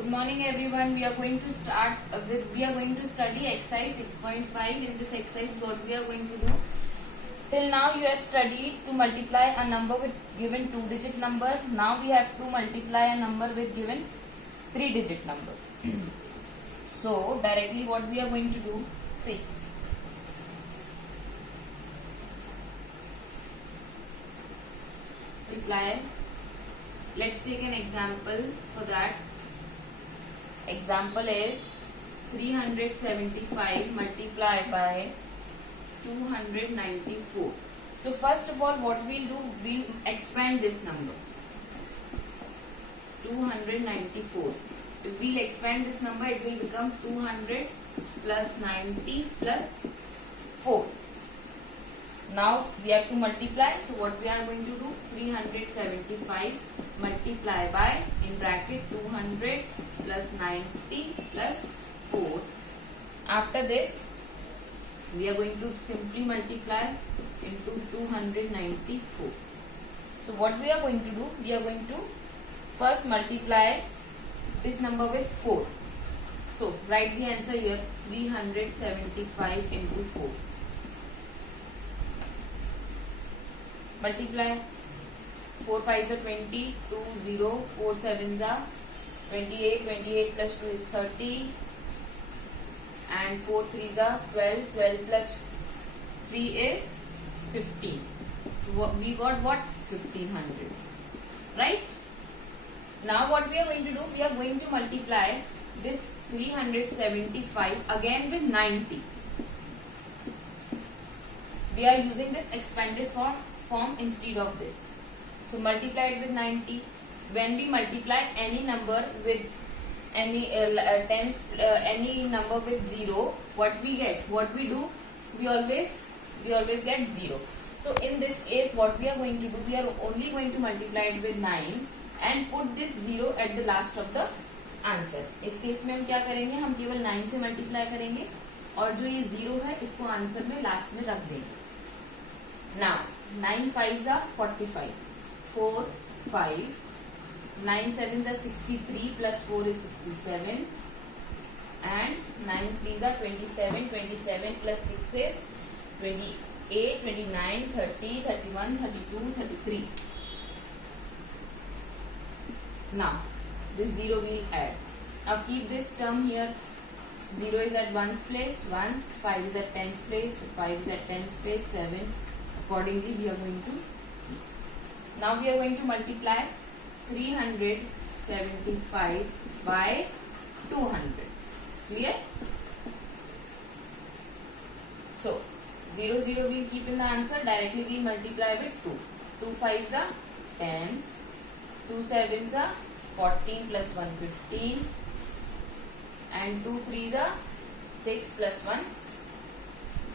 Good morning everyone. We are going to study exercise 6.5. In this exercise what we are going to do, till now you have studied to multiply a number with given 2-digit number. Now we have to multiply a number with given 3-digit number. So directly what we are going to do, see, multiply. Let's take an example for that. Example is 375 multiplied by 294. So first of all what we'll do, we'll expand this number. 294. If we'll expand this number, it will become 200 plus 90 plus 4. Now we have to multiply. So what we are going to do, 375 multiply by, in bracket, 200 plus 90 plus 4. After this we are going to simply multiply into 294. So what we are going to do, we are going to first multiply this number with 4. So write the answer here, 375 into 4. Multiply. 4 5s are 20, 2 0, 4 7s are 28, 28 plus 2 is 30, and 4 3s are 12, 12 plus 3 is 15. So what we got, what, 1500, right? Now what we are going to do, we are going to multiply this 375 again with 90. We are using this expanded form instead of this. So multiply it with 90. When we multiply any number with any any number with 0, what we get, what we do, we always get 0. So in this case what we are going to do, we are only going to multiply it with 9 and put this 0 at the last of the answer. इस case में हम क्या करेंगे, हम केवल 9 से multiply करेंगे और जो ये 0 है इसको आंसर में लास्ट में रख देंगे. Now 9 5s are 45, 4 5, 9 7s are 63 plus 4 is 67, and 9 3s are 27, 27 plus 6 is 28, 29, 30, 31, 32, 33. Now this 0 will add. Now keep this term here. 0 is at 1's place, 1's, 5 is at 10's place, 5 is at 10's place, 7. Accordingly we are going to, now we are going to multiply 375 by 200. Clear? So 0 0 we will keep in the answer. Directly we multiply with 2. 2 5s are 10, 2 7s are 14 plus 1 15, and 2 3s are 6 plus 1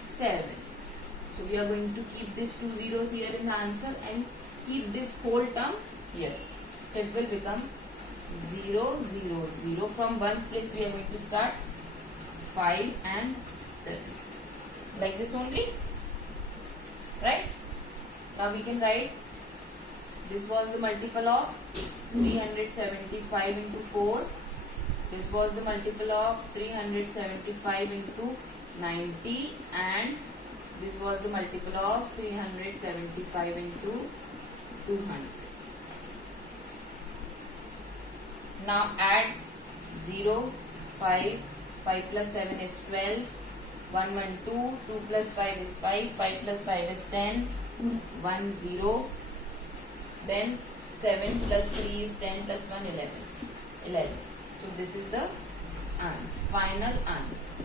7. So we are going to keep these 2 zeros here in the answer and keep this whole term here. So it will become 0 0 0. From 1's place we are going to start 5 and 7. Like this only, right? Now we can write, this was the multiple of 375 into 4. This was the multiple of 375 into 90, and this was the multiple of 375 into 200. Now add 0, 5, 5 plus 7 is 12, 1 1 2, 2 plus 5 is 5, 5 plus 5 is 10, 1 0, then 7 plus 3 is 10 plus 1 11. So this is the answer, final answer.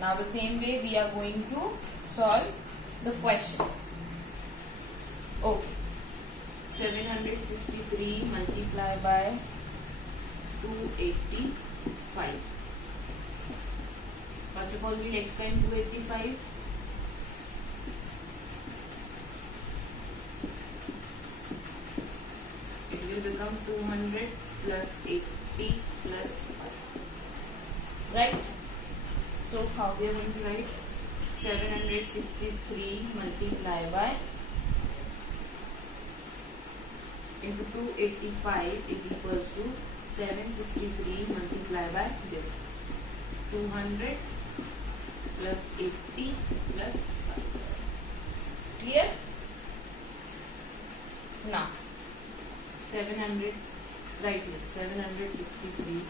Now the same way we are going to solve the questions. Okay, 763 multiplied by 285. First of all we will expand 285. It will become 200 plus 80 plus 5. Right? So how we are going to write? 763 multiplied by into 285 is equals to 763 multiply by this 200 plus 80 plus 5. Clear? Now 700, right here, 763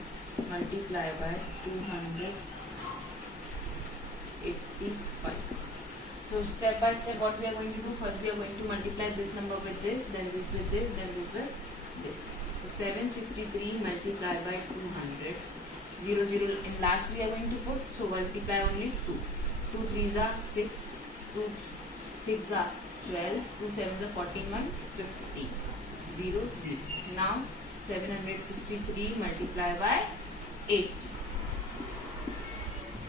multiply by 285. So step by step what we are going to do, first we are going to multiply this number with this, then this with this, then this with this. So 763 multiplied by 200, 0 0 in last we are going to put, so multiply only 2. 2 3s are 6, 2 6 are 12, 2 7s are 14, 1 50, 0 0. Now 763 multiplied by 8.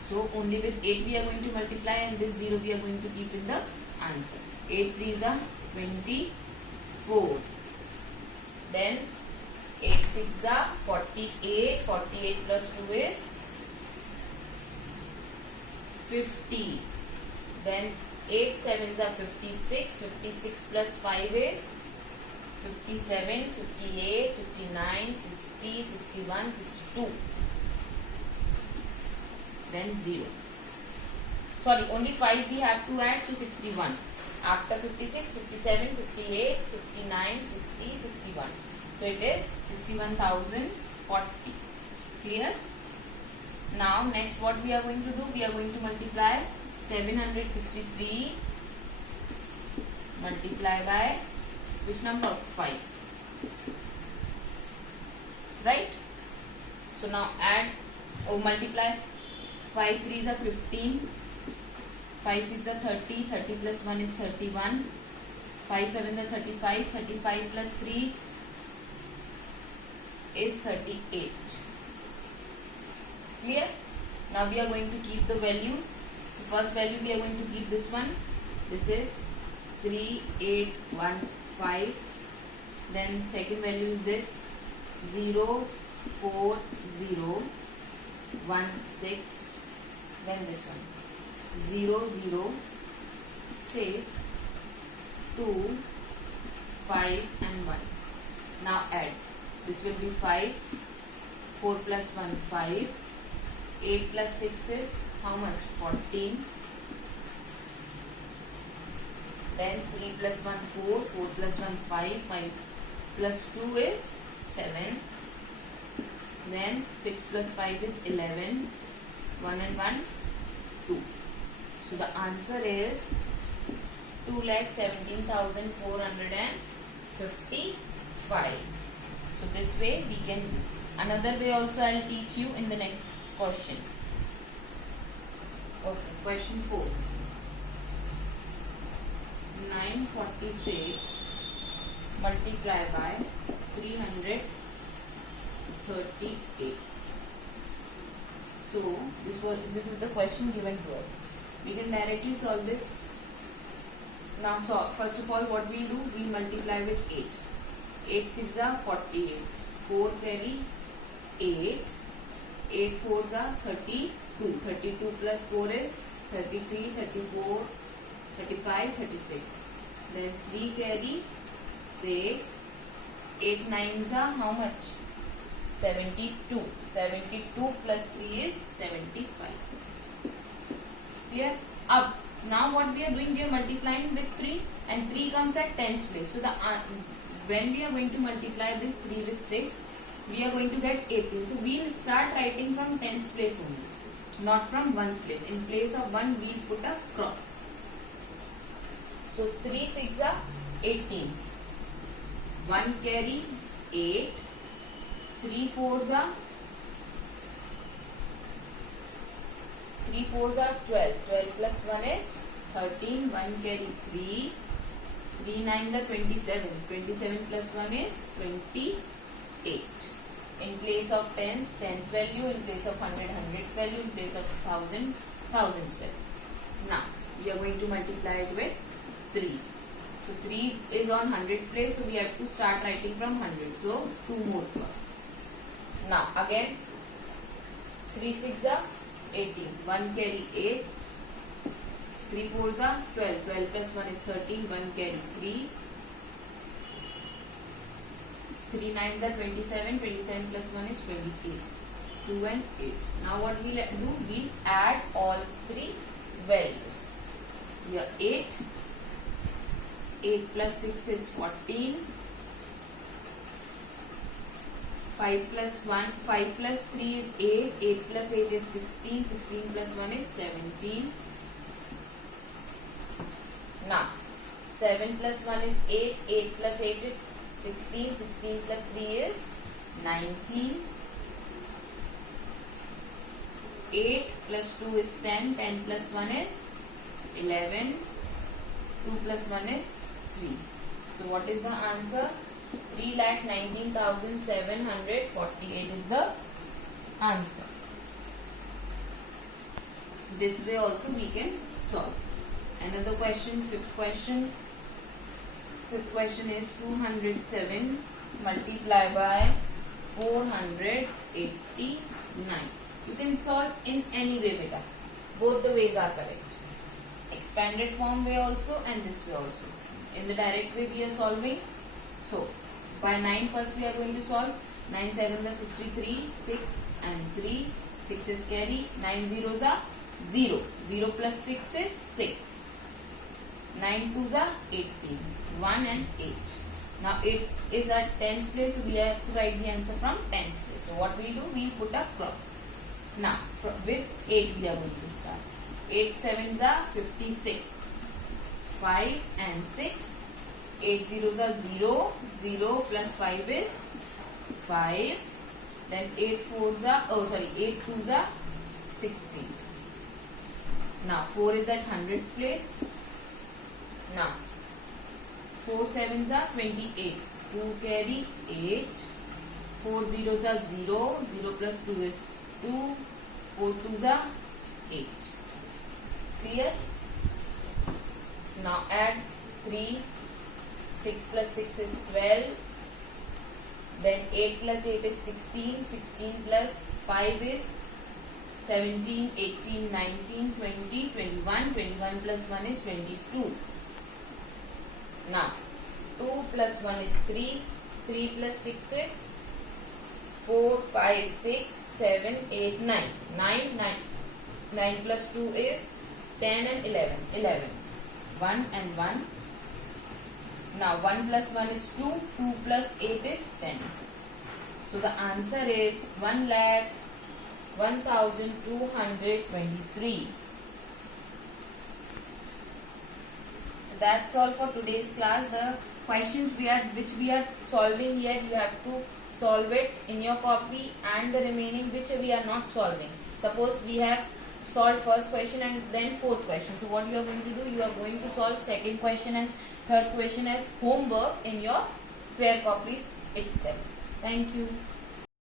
So only with 8 we are going to multiply, and this 0 we are going to keep in the answer. 8 3s are 24. Then 8 6s are 48. 48 plus 2 is 50. Then 8 7s are 56. 56 plus 5 is 57, 58, 59, 60, 61, 62. Then 0. Sorry, only 5 we have to add to 61. After 56, 57, 58, 59, 60, 61. So it is 61,040. Clear? Now next what we are going to do? We are going to multiply 763 multiply by which number? 5. Right? So now add or multiply. 5 3s are 15. 5 6 are 30. 30 plus 1 is 31. 5 7 are 35. 35 plus 3 is 38. Clear? Now we are going to keep the values. So first value we are going to keep this one. This is 3815. Then second value is this 04016. Then this one 006 2 5 and 1. Now add. This will be 5. 4 plus 1 5. 8 plus 6 is how much? 14. Then 3 plus 1 4. 4 plus 1 5. 5 plus 2 is 7. Then 6 plus 5 is 11. 1 and 1 2. So the answer is 2,17,455. So this way we can, another way also I will teach you in the next question. Okay, question 4. 946 multiply by 338. So this is the question given to us. We can directly solve this. Now so first of all what we will do, we multiply with 8. 8 6 are 48. 4 carry 8. 8 4s are 32. 32 plus 4 is 33, 34, 35, 36. Then 3 carry 6. 8 9s are how much? 72. 72 plus 3 is 75. Clear? Up. Now what we are doing, we are multiplying with 3 and 3 comes at tens place. So the when we are going to multiply this 3 with 6, we are going to get 18. So we will start writing from tens place only, not from ones place. In place of 1 we put a cross. So 3 6 are 18. 1 carry 8. 3 4s are 12. 12 plus 1 is 13. 1 carry 3. 3 9 are 27. 27 plus 1 is 28. In place of tens, tens value. In place of 100, hundreds value. In place of 1000, thousands value. Now we are going to multiply it with 3. So 3 is on 100 place. So we have to start writing from 100. So 2 more plus. Now again 3 6 are 18. 1 carry 8. 3 4s are 12. 12 plus 1 is 13. 1 carry 3. 3 9s are 27. 27 plus 1 is 28. 2 and 8. Now what we do? We add all three values. Here 8. 8 plus 6 is 14. 5 plus 1, 5 plus 3 is 8. 8 plus 8 is 16. 16 plus 1 is 17. Now 7 plus 1 is 8. 8 plus 8 is 16. 16 plus 3 is 19. 8 plus 2 is 10. 10 plus 1 is 11. 2 plus 1 is 3. So what is the answer? 3,19,748 is the answer. This way also we can solve. Another question, fifth question. Fifth question is 207 multiplied by 489. You can solve in any way, beta. Both the ways are correct. Expanded form way also and this way also. In the direct way we are solving. So, by 9 first we are going to solve. 9 7s are 63, 6 and 3. 6 is carry. 9 zeros are 0. 0 plus 6 is 6. 9 2s are 18. 1 and 8. Now 8 is at tens place, so we have to write the answer from tens place. So what we do? We put a cross. Now with 8 we are going to start. 8 7s are 56. 5 and 6. 8 zeros are 0. 0 plus 5 is 5. Then 8 2s are 16. Now 4 is at hundreds place. Now 4 7s are 28. 2 carry 8. 4 zeros are 0. 0 plus 2 is 2. 4 2s are 8. Clear? Now add 3. 6 plus 6 is 12. Then 8 plus 8 is 16. 16 plus 5 is 17, 18, 19, 20, 21. 21 plus 1 is 22. Now 2 plus 1 is 3. 3 plus 6 is 4, 5, 6, 7, 8, 9. 9 plus 2 is 10 and 11. 11. 1 and 1. Now 1 plus 1 is 2. 2 plus 8 is 10. So the answer is 1,01,223. That's all for today's class. The questions which we are solving here, you have to solve it in your copy, and the remaining which we are not solving. Suppose we have solved first question and then fourth question. So what you are going to do? You are going to solve second question and third question as homework in your fair copies itself. Thank you.